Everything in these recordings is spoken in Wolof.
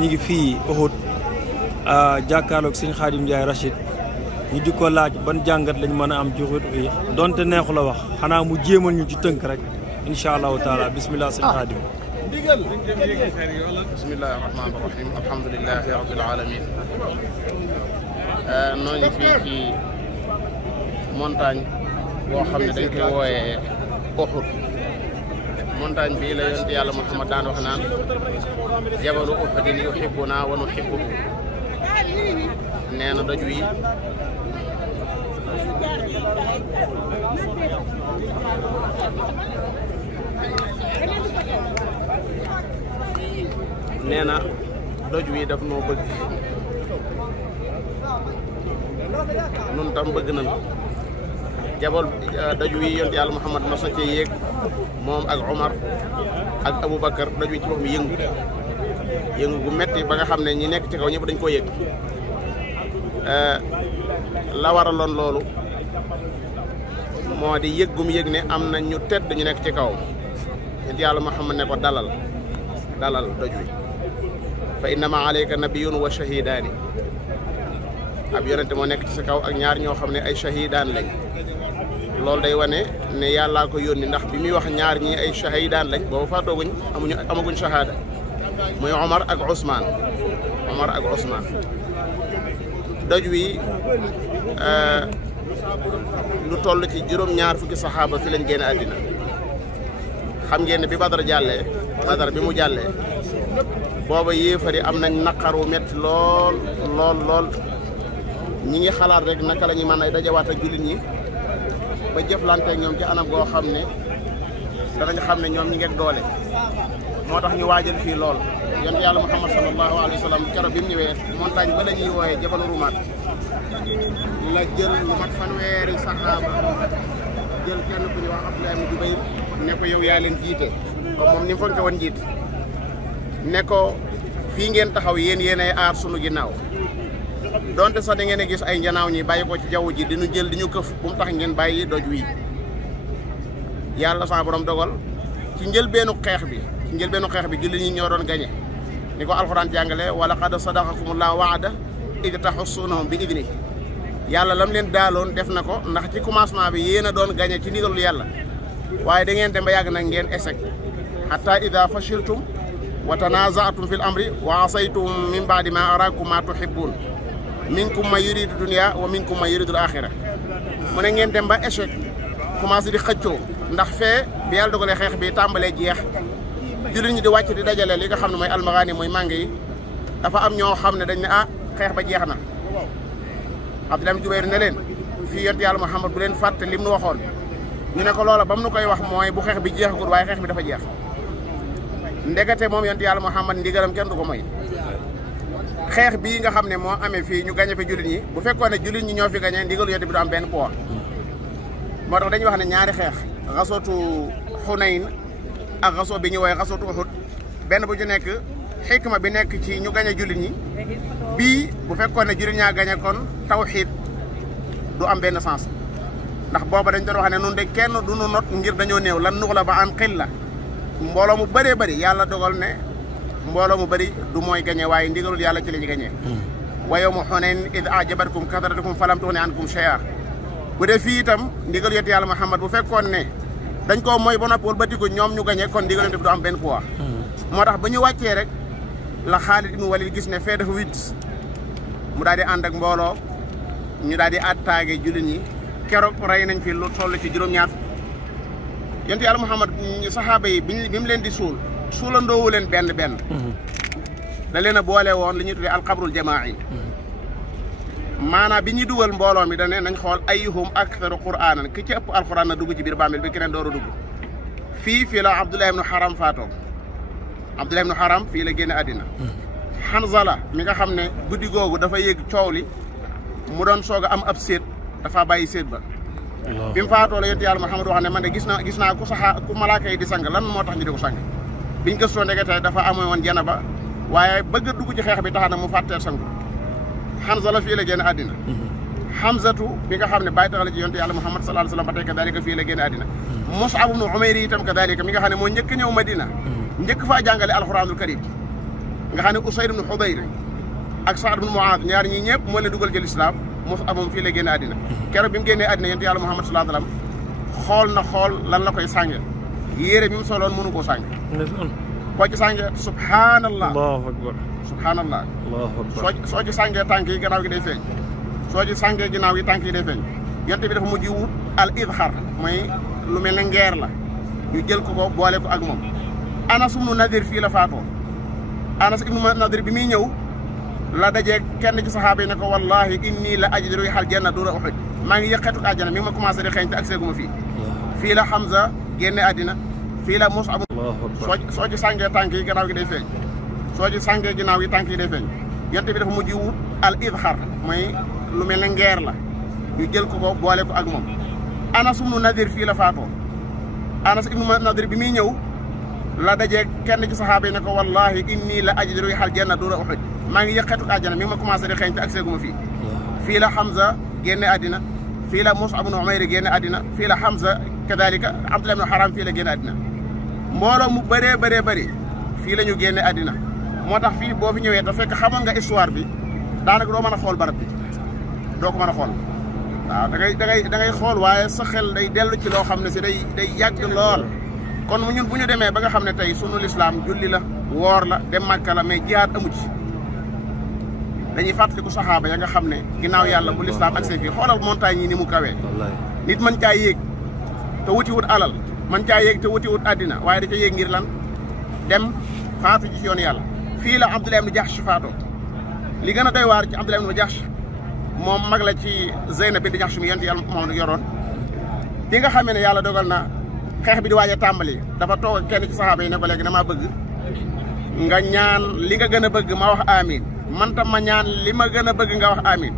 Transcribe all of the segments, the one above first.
ñi ngi fii Uhud jàkkaarloog sëñ Xaadim Njaay Rachid ñu di ko laaj ban jàngat lañ mën a am ci Uhud yi donte neexu la wax xanaa mu jéemal ñu ci tënk rek incha allahu taala bismillah sëñ Xaadim. bismillahi rahmaani rahim alhamdulilahi rabbil alamin noo ngi fii ci montagne boo xam ne dañ koy wooyee Uhud montagne bii la yonent yàlla Muhammad daan wax naan jabalu Uhudin yuhibbuna wa nuhibbuhu nee na doj wi nee na doj wi daf noo bëgg nun tam bëgg nañ jabal doj wi yonent yàlla Muhammad mas na cee yéeg moom ak Omar ak Aboubacar doj wi ci boppam yëngu gu metti ba nga xam ne ñi nekk ci kaw ñëpp dañ koo yëg la waraloon loolu moo di yëg gum yëg ne am na ñu tedd ñu nekk ci kaw yonent yàlla Muhammad ne ko dalal doj wi fa innama alayka nabiyyun wa shahidaani ab yonente moo nekk ci sa kaw ak ñaar ñoo xam ne ay shahidaan lañ loolu day wane ne yàllaa ko yónni ndax bi muy wax ñaar ñi ay shahidaan lañ boobu faatooguñ amaguñ shahada muy Omar ak Ousmane doj wi lu toll ci juróom-ñaar fukki saxaaba fi lañ génn àddina xam ngeen ne bi Badar bi mu jàllee booba yéefari am nañ naqar wu metti lool ñi ngi xalaat rek naka la ñuy mën a dajawaat ak jullit ñi ba jëflanteeg ñoom ci anam goo xam ne danañ xam ne ñoom ñi ngeeg doole moo tax ñu waajal fii lool yonent yàlla Muhammad sallallahu alayhi wa sallam keroog bi mu ñëwee montagne ba la ñuy wooyee Jabal Rumaat la jël lu mat fanweeri saxaaba jël kenn ku ñuy wax Abdullah ibn Jubayr ne ko yow yaa leen jiite comme moom ni mu fonke woon jiite ne ko fii ngeen taxaw yéen ay aar sunu ginnaaw donte sax da ngeen a gis ay njanaaw ñi bàyyi ko ci jaww ji di ñu jël di ñu këf bu mu tax ngeen bàyyi doj wi yàlla sa borom dogal ci njëlbeenu xeex bi jullit ñi ñoo doon gañe ni ko alxuraan jàngale wala qad sadaqakumullahu wa'da id tahussunahum bi idni yàlla lam leen daaloon def na ko ndax ci commencement bi yéen a doon gañe ci ndigalul yàlla waaye da ngeen dem ba yàgg nag ngeen échec hatta ida fashiltum wa tanaza'tum fil amri wa asaytum min ba'di ma arakum ma tuhibbun minkum man yuridu dunya wa minkum man yuridu al-akhirah mu ne ngeen dem ba échec commencé di xëccoo ndax fee bi yàlla dogalee xeex bi tàmbalee jeex jullit ñi di wàcc di dajale li nga xam ne mooy almaghani mooy màng yi dafa am ñoo xam ne dañ ne xeex ba jeex na Abdullah ibn Jubayr ne leen fii yonent yàlla Muhammad bu leen fàtte lim nu waxoon ñu ne ko loola ba mu nu koy wax mooy bu xeex bi jeexagul waaye xeex bi dafa jeex ndekete moom yonent yàlla Muhammad ndigalam kenn du ko moy xeex bii nga xam ne moo amee fii ñu gañe fi jullit ñi bu fekkoon ne jullit ñi ñoo fi gañe ndigalu yonent bi du am benn poids moo tax dañuy wax ne ñaari xeex xasootu Xunayn ak xasoo bi ñu woowee xasootu Uhud benn bu ci nekk xikma bi nekk ci ñu gañe jullit ñi bii bu fekkoon ne jullit ñaa gañe kon tawxiid du am benn sens ndax booba dañ doon wax ne nun de kenn du nu not ngir dañoo néew lan nuxla ba an xilla mbooloo mu bëree bëri yàlla dogal ne mbooloo mu bëri du mooy gañe waaye ndigalul yàlla ci la ñu gañee wa yawma Hunayn id ajabatkum kasratukum falam tughni ankum shay'a bu dee fii itam ndigal yonent yàlla Muhammad bu fekkoon ne dañ koo mooy ba noppi wal batiku ñoom ñu gañe kon ndigal yonent bi du am benn poids moo tax ba ñu wàccee rek la Xaalid ibn Walid gis ne fee dafa wit mu daal di ànd ak mbooloo ñu daal di attaqué jullit ñi keroog rey nañ fi lu toll ci juróom-ñaar yonent yàlla Muhammad saxaaba yi bi mu leen di suulandoowu leen benn da leen a boole woon li ñuy tuddee alxabrul jamaa'i maanaam bi ñuy dugal mbooloo mi da ne nañ xool ayyuhum aktharu qur'aanan ki ci ëpp alxuraan na dugg ci biir bàmmeel bi keneen door a dugg fii la Abdullah ibn Haram faatoo Abdullah ibn Haram fii la génne àddina Hanzala mi nga xam ne guddi googu dafa yéeg coow li mu doon soog a am ab séet dafa bàyyi séet ba bi mu faatoo la yonent yàlla Muhammad wax ne man de gis naa ku malaaka yi di sang lan moo tax ñu di ko sang biñ gëstoo ndekete dafa amoon woon janaba waaye bëgg a dugg ci xeex bi tax na mu fàttee sangu Hanzala fii la génn àddina Hamzatu bi nga xam ne bàyyi tax la ci yonent yàlla Muhammad sallallahu alayhi wa sallam ba tey kadalika fii la génn àddina Mus'ab ibn Umayr itam kadalika mi nga xam ne moo njëkk ñëw Madina njëkk faa jàngale alxuraanul karim nga xam ne Usayd ibn Hudayr ak Saad ibn Muaad ñaar ñii ñëpp moo leen dugal ci lislaam Mus'ab moom fii la génne àddina keroog bi mu génnee àddina yonent yàlla Muhammad sallallahu alayhi wasallam xool lan la koy sànge yére bi mu soloon mënu koo sànge koo ci sànge subhanallah allahu akbar subhanallah allahu akbar soo ci sàngee tànk yi gannaaw gi day feeñ soo ci sàngee ginnaaw yi tànk yi day feeñ yonent bi dafa mujj wut al idxar mooy lu mel ne ngeer la ñu jël ko boole ko ak moom Anas ibnu Nadir fii la faatoo Anas ibnu Nadir bi muy ñëw la dajee kenn ci saxaaba yi ne ko wallahi inni la ajidu riihal janna duna Uhud maa ngi yëg xeetu àjjana mi ngi ma commencé di xeeñ te accès gu ma fii la Hamza génne àddina fii la Mus'ab soo ci sàngee tànk yi gannaaw gi day feeñ soo ci sàngee ginnaaw yi tànk yi day feeñ yonent bi dafa mujj wut al idxar mooy lu mel ne ngeer la ñu jël ko boole ko ak moom Anas ibnu Nadir fii la faatoo Anas ibnu Nadir bi muy ñëw la dajee kenn ci saxaaba yi ne ko wallahi inni la ajidu riihal janna duna Uhud maa ngi yëg xeetu àjjana mi ngi ma commencé di xeeñ te accès gu ma fii la Hamza génne àddina fii la Mus'ab ibnu Umayr génne àddina fii la Hamza kadalika Abdullah ibnu Haram fii la génne àddina mbooloo mu bëree bëri fii la ñu génne àddina moo tax fii boo fi ñëwee te fekk xamoon nga histoire bi daanaka doo mën a xool barab bi doo ko mën a xool waaw da ngay xool waaye sa xel day dellu ci loo xam ne si day yàgg lool kon ñun bu ñu demee ba nga xam ne tey sunu lislaam julli la woor la dem Màkka la mais jihaad amu ci dañuy fàttaliku saxaaba ya nga xam ne ginnaaw yàlla bu lislaam accès fii xoolal montagne yi ni mu kawee nit mën caa yéeg te wuti wut alal mën caa yéeg te wuti wut àddina waaye da ca yéeg ngir lan dem faatu ci yoonu yàlla fii la Abdullah ibn Jahsh faatoo li gën a doy waar ci Abdullah ibn Jahsh moom mag la ci Zeynab bint Jahsh mi yonent yàlla moom yoroon bi nga xamee ne yàlla dogal na xeex bi di waaj a tàmbali dafa toog ak kenn ci saxaaba yi ne ko léegi damaa bëgg nga ñaan li nga gën a bëgg ma wax amin man tam ma ñaan li ma gën a bëgg nga wax amin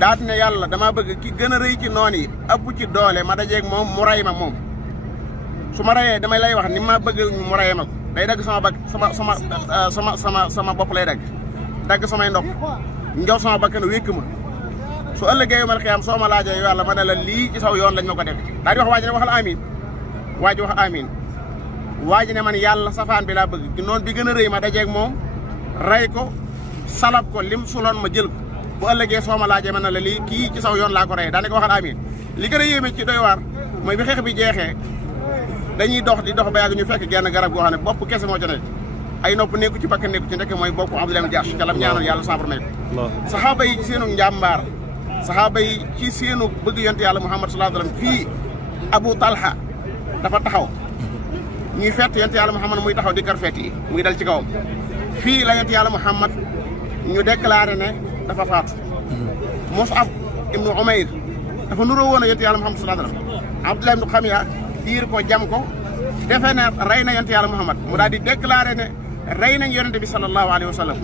daat ne yàlla damaa bëgg ki gën a rëy ci noon yi ëpp ci doole ma dajeeg moom mu ray ma moom su ma rayee damay lay wax ni ma bëgg mu rayee ma ko day dagg sama bak sama bopp lay dagg samay ndox njow sama bakkan wékk ma su ëllëgee yomal xiyaam soo ma laajee yàlla ma ne la lii ci saw yoon lañ ma ko def daal di wax waa ji ne waxal amin waa ji wax amin waa ji ne man yàlla safaan bi laa bëgg noonu bi gën a rëy ma dajeeg moom ray ko salab ko lim suloon ma jël ko bu ëllëgee soo ma laajee ma ne la lii kii ci saw yoon laa ko rey daane ko waxal amin li gën a yéeme ci doy waar mooy bi xeex bi jeexee dañuy dox di dox ba yàgg ñu fekk genn garab goo xam ne bopp kese moo ci nekk ay nopp nekku ci bakk nekku ci ndekk mooy bopp Abdullah ibn Jahsh ca lam ñaanoon yàlla sabar may ko saxaaba yi ci seenu njàmbaar saxaaba yi ci seenu bëgg yonte yàlla Muhammad sallallahu alayhi wasallam fii Abu Talha dafa taxaw ñuy fett yonte yàlla Muhammad muy taxaw di kar fett yi muy dal ci kawam fii la yonte yàlla Muhammad ñu déclaré ne dafa faatu Mus'ab ibnu Umayr dafa nuroo woon a yonte yàlla Muhammad sallallahu alayhi wasallam Abdullah ibnu Xamiya diir ko jam ko defe ne rey na yonte yàlla Muhammad mu daal di déclaré ne rey nañ yonente bi sallallahu alayhi wa sallam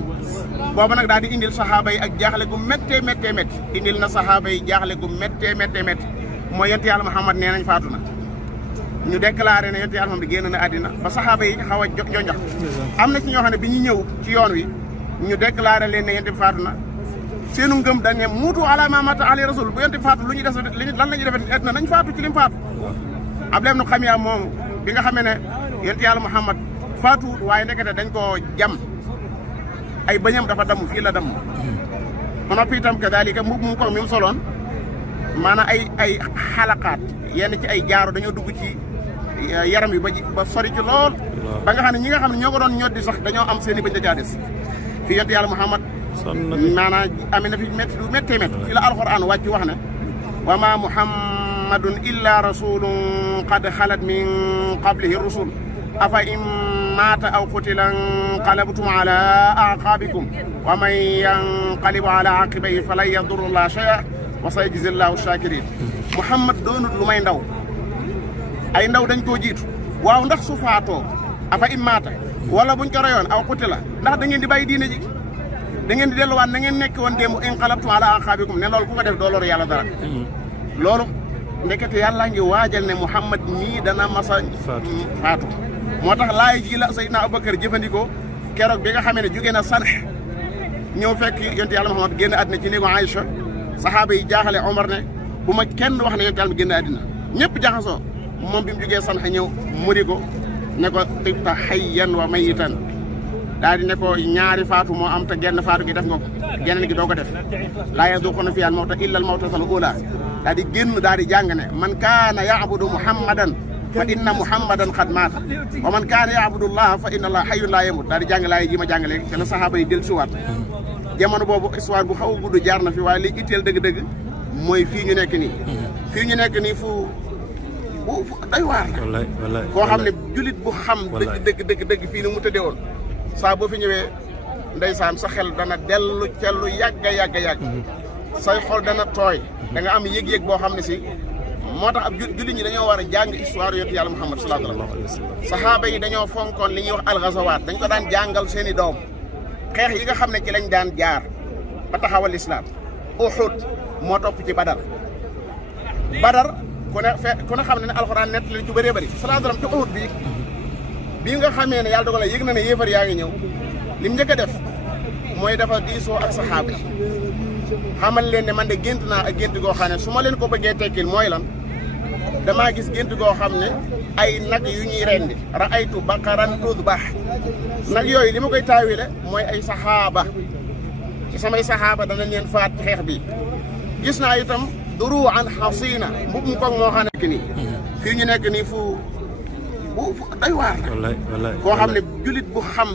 boobu nag daal di indil saxaaba yi ak jaaxle gu méttee métti indil na saxaaba yi jaaxle gu méttee métti mooy yonte yàlla Muhammad nee nañ faatu na ñu déclaré ne yonte yàlla Muhammad génn na àddina ba saxaaba yi xaw a jonjax am na ci ñoo xam ne bi ñu ñëw ci yoon wi ñu déclaré leen ne yonte bi faatu na seenu ngëm dañ ne muutu ala ma mata ali rasul bu yonte bi faatu lu ñuy def lan la ñuy defee àddina nañ faatu ci lim faatu Abdullah ibn Xamiya moom bi nga xamee ne yonte yàlla Muhammad faatuwut waaye ndekete dañ koo jam ay bañam dafa damm fii la damm ba noppi itam kadalika mbubb mu ko mi mu soloon maanaam ay xalaqaat yenn ci ay jaaro dañoo dugg ci yaram yi ba sori ci lool ba nga xam ne ñi nga xam ne ñoo ko doon ñoddi sax dañoo am seen i bañ da caa des fii yonte yàlla Muhammad maanaam amee na fi méttee fi la alquran wàcc wax ne wa ma muhammadun illa rasulun qad xalat min qablihi rusul afa in maata aw qutila inqalabtum ala aqabikum wa man yanqalib ala aqibayhi falan yadurra llaha shay'an wa sayajzi llahu shakirin Muhammad doonut lu may ndaw ay ndaw dañ koo jiitu waaw ndax su faatoo afa in maata wala buñ ko rayoon aw qutila ndax da ngeen di bàyyi diine ji da ngeen di delluwaat na ngeen nekk woon démb inqalabtum ala aqabikum ne loolu ku ko def doo loolu yàlla dara loolu ndekete yàllaa ngi waajal ne Muhammad mii dana masa faatu moo tax laay ji la Seydina Abubakar jëfandikoo keroog bi nga xamee ne jóge na Sanx ñëw fekk yonte yàlla Muhammad génn àddina ci néegu Aïcha saxaaba yi jaaxale Omar ne bu ma kenn wax ne yonte yàlla génn àddina ñëpp jaxasoo moom bi mu jógee Sanx ñëw muri ko ne ko tibta hayyan wa mayitan daal di ne ko ñaari faatu moo am te genn faatu gi def nga ko geneen gi doo ko def laa yazuuquuna fiihaa al-mawta illa al-mawtatal uulaa daal di génn daal di jàng ne man kaana ya'budu muhammadan fa inna muhammadan qad maata wa man kaana ya'budu llaha fa inna allaha hayyun laa yamuut daal di jàng laay ji ma jàng léegi te la saxaaba yi del suwaat jamono boobu histoire bu xaw a gudd jaar na fi waaye li itteel dëgg-dëgg mooy fii ñu nekk nii fii ñu nekk nii fu doy waar la koo xam ne julit bu xam dëgg fii ni mu tëddee woon saa boo fi ñëwee ndeysaan sa xel dana dellu ca lu yàgg say xol dana tooy da nga am yëg-yëg boo xam ne si moo tax ab jullit ñi dañoo war a jàng histoire yonent yàlla Muhammad sallallahu alayhi wa sallam saxaaba yi dañoo fonkoon li ñuy wax alxazawaat dañ ko daan jàngal seen i doom xeex yi nga xam ne ci lañ daan jaar ba taxawal lislaam Uhud moo topp ci Badar ku ne xam ne alxuraan nett li ci bëree bëri sallallahu alayhi wa sallam ci Uhud bii nga xamee ne yàlla dogal na yëg na ne yéefar yaa ngi ñëw lim njëkk a def mooy dafa diisoo ak saxaaba yi xamal leen ne man de gént naa ak gént goo xam ne su ma leen ko bëggee tekkil mooy lan damaa gis gént goo xam ne ay nag yu ñuy rendi ra'aytu baqaran tudbah nag yooyu li ma koy taawile mooy ay saxaaba ci samay saxaaba dana leen faat ci xeex bi gis naa itam duru'an xasina mbubum koog moo xam ne nii fii ñu nekk nii fu doy waar la koo xam ne julit bu xam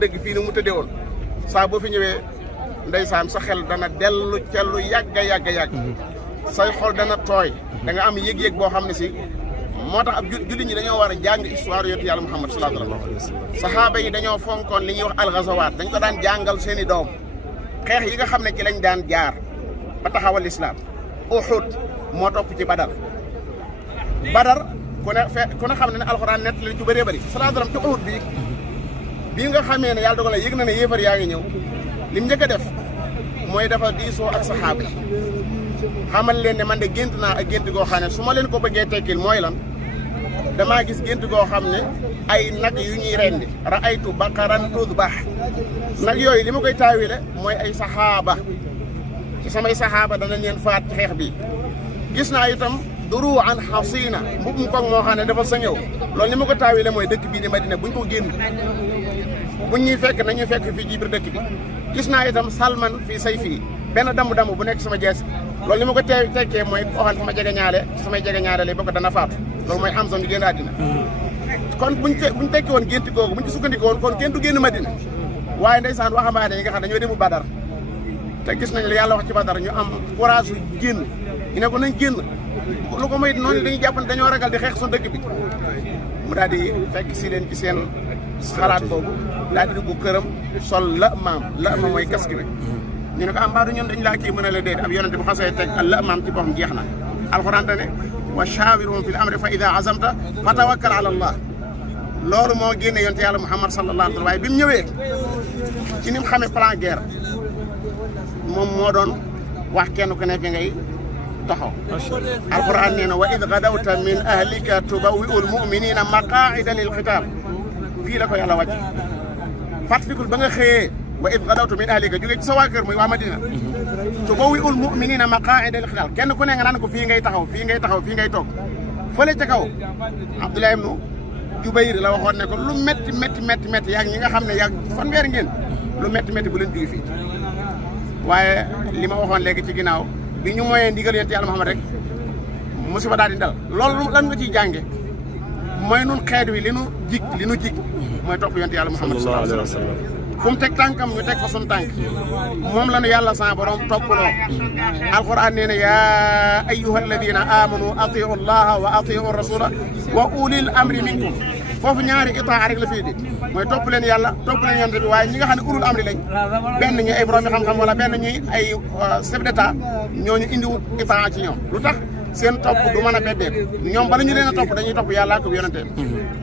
dëgg fii ni mu tëddee woon saa boo fi ñëwee ndeysaan sa xel dana dellu ca lu yàgg say xol dana tooy da nga am yëg-yëg boo xam ne si moo tax ab jullit ñi dañoo war a jàng histoire yonent yàlla Muhammad sallallahu alayhi wa sallam saxaaba yi dañoo fonkoon li ñuy wax alxazawaat dañ ko daan jàngal seen i doom xeex yi nga xam ne ci lañ daan jaar ba taxawal lislaam Uhud moo topp ci Badar ku ne xam ne alxuraan nett li ci bëree bëri sallallahu alayhi wa sallam ci Uhud bii nga xamee ne yàlla dogal na yëg na ne yéefar yaa ngi ñëw lim njëkk a def mooy dafa diisoo ak saxaaba yi xamal leen ne man de gént naa ak gént goo xam ne su ma leen ko bëggee tekkil mooy lan damaa gis gént goo xam ne ay nag yu ñuy rendi ra'aytu baqaran tudbah nag yooyu li ma koy taawile mooy ay saxaaba ci samay saxaaba dana leen faat ci xeex bi gis naa itam duru'an xasina mbubum koog moo xam ne dafa sëñëw loolu li ma ko taawile mooy dëkk bii di Madina buñ ko génn buñ ñuy fekk nañu fekk fii ci biir dëkk bi gis naa itam salman fii say fii benn damm bu nekk sama jees loolu li ma ko tekkee mooy waxaan fa ma samay jege ñaale lay bokk dana faatu loolu mooy Hamza mi génn àddina kon buñ tekki woon gént googu buñ ci sukkandiko woon kon kenn du génn Madina waaye ndeysaan waxambaane yi nga xam dañoo demu Badar te gis nañ la yàlla wax ci Badar ñu am courage yu génn ñu ne ko nañ génn lu ko may noonu dañuy jàpp ne dañoo ragal di xeex suñu dëkk bi mu daal di fekk si leen ci seen xalaat boobu daal di dugg këram sol la maam mooy casque bi ñu ne ko mbaa du ñun dañ laa kii mën a la déet ab yonente bu xasee teg la maam ci boppam jeex na alxuraan ne wa shaawirhum fil amri fa ida azamta fa tawakkal ala allah loolu moo génne yonente yàlla Muhammad sallallahu alayhi wa sallam waaye bi mu ñëwee ci ni mu xamee plan guerre moom moo doon wax kenn ku nekk ngay taxaw alquran nee na wa id gadawta min ahlika tubawwi'ul mu'minina maqa'ida lil qital fii la ko yàlla wàcc fàttalikul ba nga xëyee wa id gadawta min ahlika jógee ci sa waa kër muy waa Madina tubawwi'ul mu'minina maqa'ida lil qital kenn ku ne nga naan ko fii ngay taxaw fii ngay taxaw fii ngay toog fële ca kaw Abdullah ibnu Jubayr la waxoon ne ko lu métti yaa ñi nga xam ne yaa fanweer ngeen lu métti bu leen jóge fii waaye li ma waxoon léegi ci ginnaaw bi ñu mooyee ndigal yonent yàlla Muhammad rek musiba daal di dal loolu lan nga ciy jànge mooy nun xeet wi li nu jig mooy topp yonent yàlla Muhammad sallallahu alayhi wa sallam fu mu teg tànkam ñu teg fa suñu tànk moom la nu yàlla sa borom toppaloo alquran nee na yaa ayyuha alladina amanu atiu allaha wa atiu rasula wa ulil amri minkum foofu ñaari itaa rek la fii di mooy topp leen yàlla topp leen yonent bi waaye ñi nga xam ne ulul amri lañ benn ñi ay borom xam-xam wala benn ñi ay chef d'état ñooñu indiwul itaa ci ñoom lu tax seen topp du mën a beddeeku ñoom bala ñu leen a topp dañuy topp yàlla ak yonente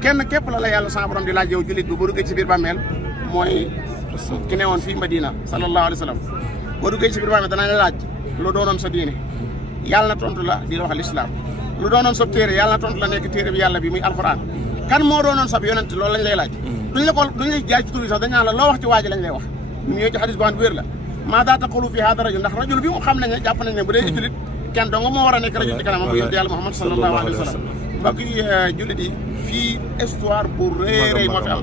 kenn képp la yàlla sa borom di laaj yow jullit bi bu duggee ci biir bàmmeel mooy ki ne woon fii Madina sallallahu alayhi wa sallam boo duggee ci biir bàmmeel danañ la laaj lu doonoon sa diine yàlla na tontu la di la wax l'islam lu doonoon sa téere yàlla na tontu la nekk téere bi yàlla bi muy alquran kan moo doonoon sab yonent loolu lañ lay laaj duñ lay jaay ci tur yi sax dañ naan la loo wax ci waaji lañ lay wax ñu ñëw ci xadis bu wér la maa daa taqulu fi hada rajul ndax rajul bi mu xam nañ ne jàpp nañ ne bu dee jullit kenn dong moo war a nekk rajul ci kanamam bu yonent yàlla Muhammad sallallahu alayhi wa sallam mbokk yi jullit yi fii histoire bu rëy moo fi am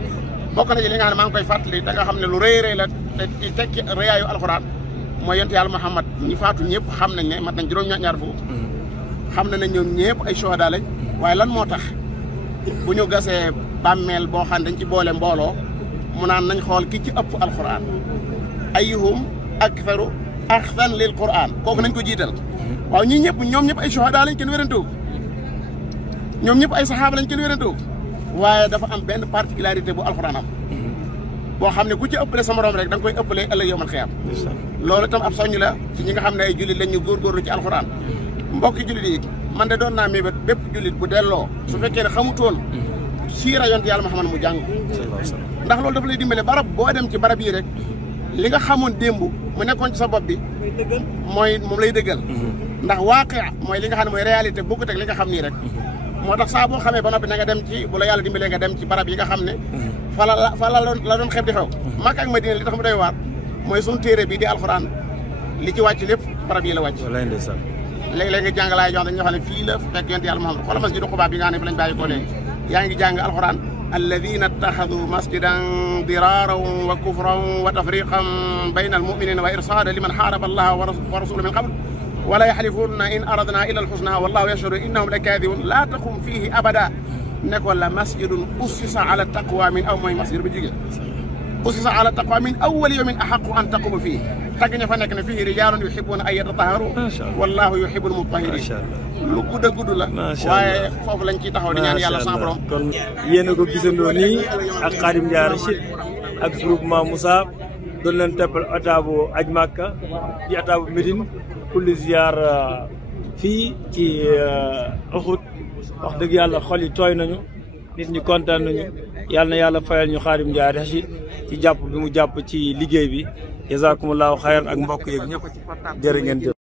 bokk na ci li nga xam ne maa ngi koy fàttali da nga xam ne lu rëy rëy la te tekki rëyaayu alxuraan mooy yonent yàlla Muhammad ñi faatu ñëpp xam nañ ne mat nañ juróom-ñaar fukk xam na ne ñoom ñëpp ay shuhada lañ waaye lan moo tax bu ñu gasee bàmmeel boo xam ne dañ ci boole mbooloo mu naan nañ xool ki ci ëpp alxuraan ayyuhum aktharu axfan lil quran kooku nañ ko jiital waaw ñii ñëpp ñoom ñëpp ay shuhada lañ kenn wérantewu ñoom ñëpp ay saxaaba lañ kenn wérantewu waaye dafa am benn particularité bu alxuraan am boo xam ne ku ci ëppale sa morom rek da nga koy ëppale ëllëg yawmal xiyaam loolu itam ab soññ la ci ñi nga xam ne ay jullit lañ ñu góorgóorlu ci alxuraan mbokki jullit yi man de doon naa mébét bépp jullit bu delloo su fekkee ne xamutoon siira yonent yàlla Muhammad mu jàng ndax loolu dafa lay dimbale barab boo dem ci barab yi rek li nga xamoon démb mu nekkoon ci sa bopp bi mooy moom lay dëggal ndax waaqi mooy li nga xam ne mooy réalité bokkut ak li nga xam nii rek moo tax saa boo xamee ba noppi na nga dem ci bu la yàlla dimbalee nga dem ci barab yi nga xam ne fa la doon xeeb di xew Makka ak Madina li tax mu doy waar mooy suñu téere bii di alxuraan li ci wàcc lépp barab yi la wàcc léeg-léeg nga jàng laay jox dañu xam ne fii la fekk yonent yàlla Muhammad xoolal masjidu Quba bi nga xam ne fi lañ bàyyi ko léegi yaa ngi jàng alxuraan alladina ittaxadu masjidan diraaran wa kufran wa tafriqan bayna almuminina wa irsaada liman xaaraba allaha wa rasula min qabl wala yaxlifunna in aradna ila alxusna wallahu yashhadu innahum la kaadibun laa taqum fihi abada ne ko la masjidun ussisa ala taqwa min aw mooy masjid bi jóge ussisa ala taqwa min awwali yawmin axaqu an taquma fii tagg ña fa nekk ne fii rijaalun yuhibbuna an yatataharu wallahu yuhibbul mutahhirin lu gudd a gudd la waaye foofu lañ ciy taxaw di ñaan yàlla sans borom kon yéen a ko gisandoo nii ak Khadim Ndiaye Rachid ak groupement Moussa doon leen teppal ataabu aj Makka di ataabu Médine kulli ziar fii ci Uhud wax dëgg yàlla xol yi tooy nañu nit ñi kontaan nañu yàlla na yàlla fayal ñu Khadim Ndiaye Rachid ci jàpp bi mu jàpp ci liggéey bi jazakumullahu xayran ak mbokk yeeg ñëpp jërë ngeen jëf